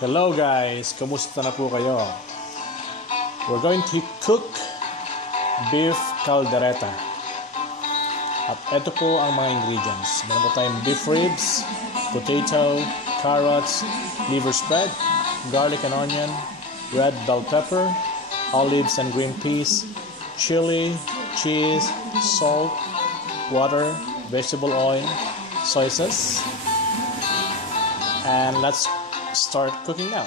Hello guys, kamusta na po kayo? We're going to cook beef caldereta. At ito po ang mga ingredients. Meron po tayong beef ribs, potato, carrots, liver spread, garlic and onion, red bell pepper, olives and green peas, chili, cheese, salt, water, vegetable oil, soy sauce. And let's start cooking now.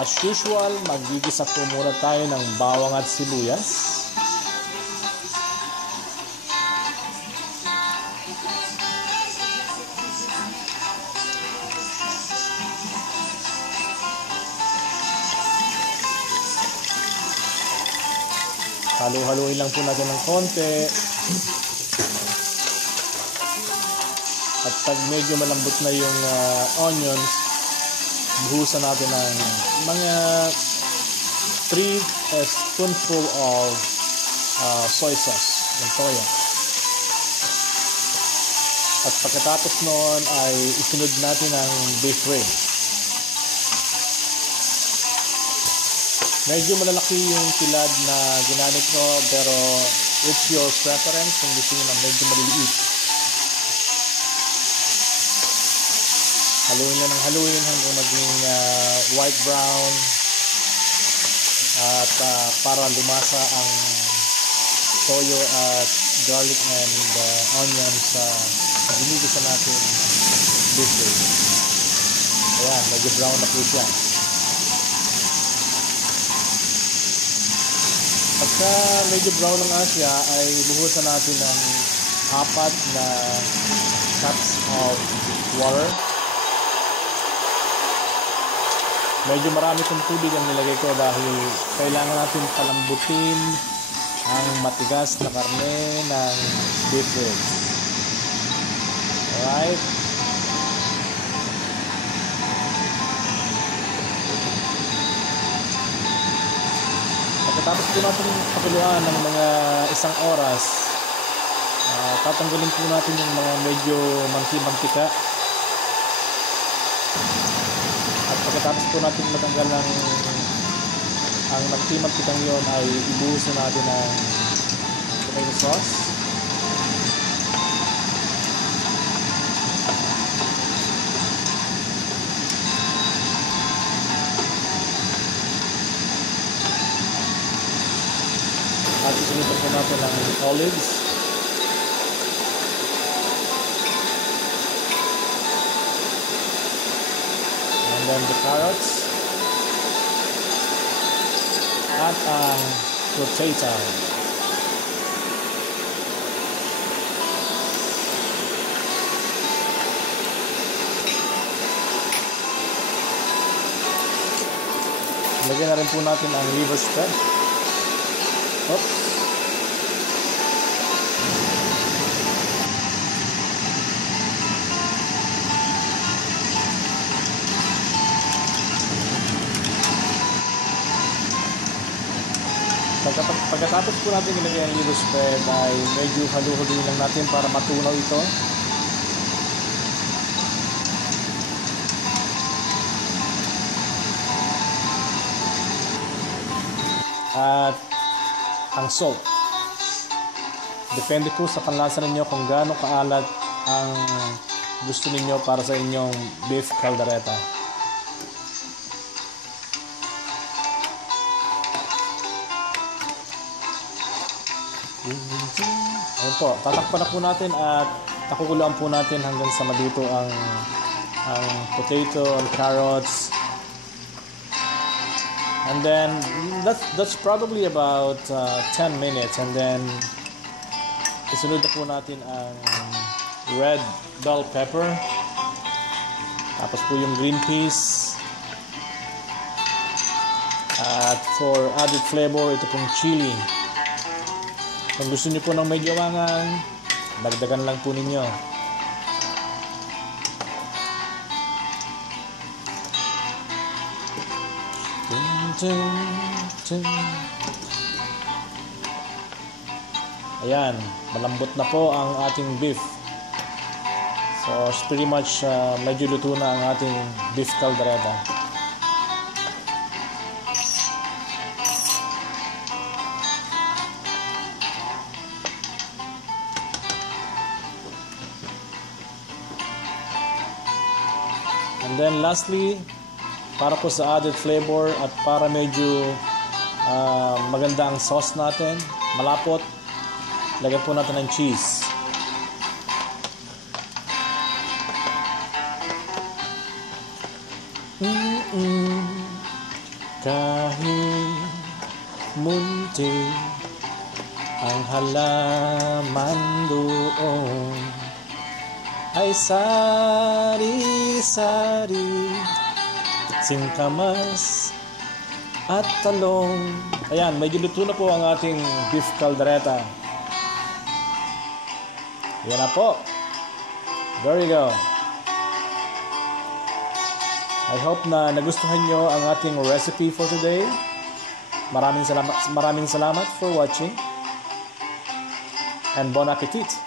As usual, magigisa po muna tayo ng bawang at sibuyas. Halu-haluin lang po natin ng konti. At pag medyo malambot na yung onions, buhusan natin ng mga 3 spoonful of soy sauce, ng toyo. At pagkatapos noon ay isunod natin ang beef ribs. Medyo malalaki yung tilad na ginamit ko, pero it's your preference kung gusto nyo na medyo maliliit. Haluin na ng haluin hanggang maging white brown at para lumasa ang toyo at garlic and onion sa ginigisa natin beef ribs. Ayan, medyo brown na po siya. Pagka medyo brown na nga siya, ay buhusan natin ng 4 na cups of water. Medyo marami kong tubig ang nilagay ko dahil kailangan natin palambutin ang matigas na karne ng beef ribs. Alright? Pagkatapos po natin pakuluan ng mga 1 oras, tatanggalin po natin yung mga medyo mantika. At pagkatapos po natin matanggal ang mantikang yon, ay ibuhos na natin ang tomato sauce. At isunod po natin ang olives. And then the carrots. At ang potato. Lagyan na rin po natin ang liver spread. Oops. Pagkatapos po natin ilagay ang liver spread, ay medyo halu-haluin lang natin para matunaw ito. At ang salt. Depende po sa panlasa ninyo kung gaano kaalat ang gusto ninyo para sa inyong beef caldereta. Ayun po, tatakpan na po natin at takukuluan po natin hanggang sa malito ang potato and carrots. And then that's probably about 10 minutes, and then isunod na po natin ang red bell pepper, tapos po yung green peas, at for added flavor, ito pong chili. Kung gusto niyo po ng medyo mangang, dagdagan lang po ninyo. Ayan, malambot na po ang ating beef. So, it's pretty much medyo luto na ang ating beef caldereta. And then lastly, para po sa added flavor at para medyo maganda ang sauce natin, malapot, lagyan po natin ng cheese. Kahit munti ang halaman doon ay sari-sari, singkamas at talong. Ayan, medyo luto na po ang ating beef caldereta. Yan na po. There you go. I hope na nagustuhan nyo ang ating recipe for today. Maraming salamat for watching. And bon appetit!